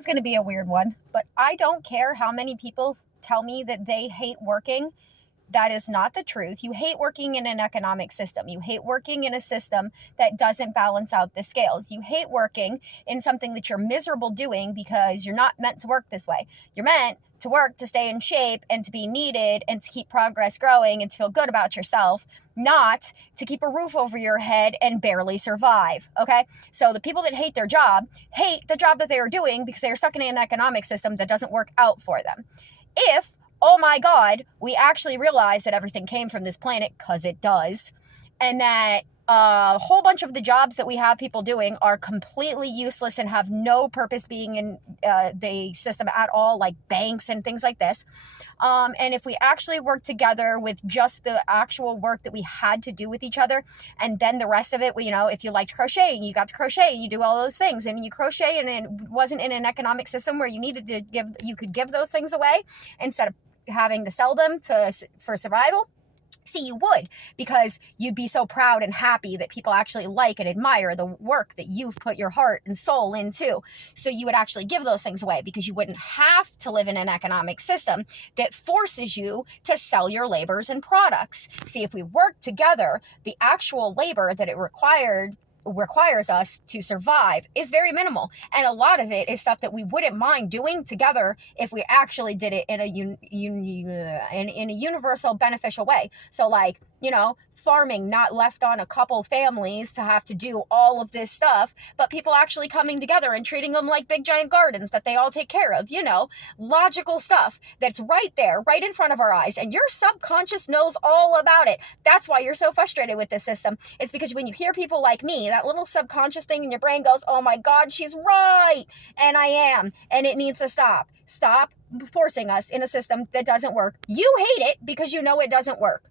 is going to be a weird one, but I don't care how many people tell me that they hate working. That is not the truth. You hate working in an economic system. You hate working in a system that doesn't balance out the scales. You hate working in something that you're miserable doing because you're not meant to work this way. You're meant to work to stay in shape and to be needed and to keep progress growing and to feel good about yourself, not to keep a roof over your head and barely survive. Okay? So the people that hate their job hate the job that they are doing because they are stuck in an economic system that doesn't work out for them. If, oh my God, we actually realize that everything came from this planet, because it does, and that a whole bunch of the jobs that we have people doing are completely useless and have no purpose being in the system at all, like banks and things like this. And if we actually work together with just the actual work that we had to do with each other, and then the rest of it, if you liked crocheting, you got to crochet, you do all those things, and you crochet, and it wasn't in an economic system where you could give those things away instead of having to sell them for survival. See, you would, because you'd be so proud and happy that people actually like and admire the work that you've put your heart and soul into. So you would actually give those things away because you wouldn't have to live in an economic system that forces you to sell your labors and products. See, if we work together, the actual labor that it requires us to survive is very minimal, and a lot of it is stuff that we wouldn't mind doing together if we actually did it in a universal beneficial way. So like, farming not left on a couple families to have to do all of this stuff, but people actually coming together and treating them like big giant gardens that they all take care of, logical stuff that's right there, right in front of our eyes, and your subconscious knows all about it. That's why you're so frustrated with this system. It's because when you hear people like me, that little subconscious thing in your brain goes, oh my God, she's right, and I am, and it needs to stop forcing us in a system that doesn't work. You hate it because you know it doesn't work.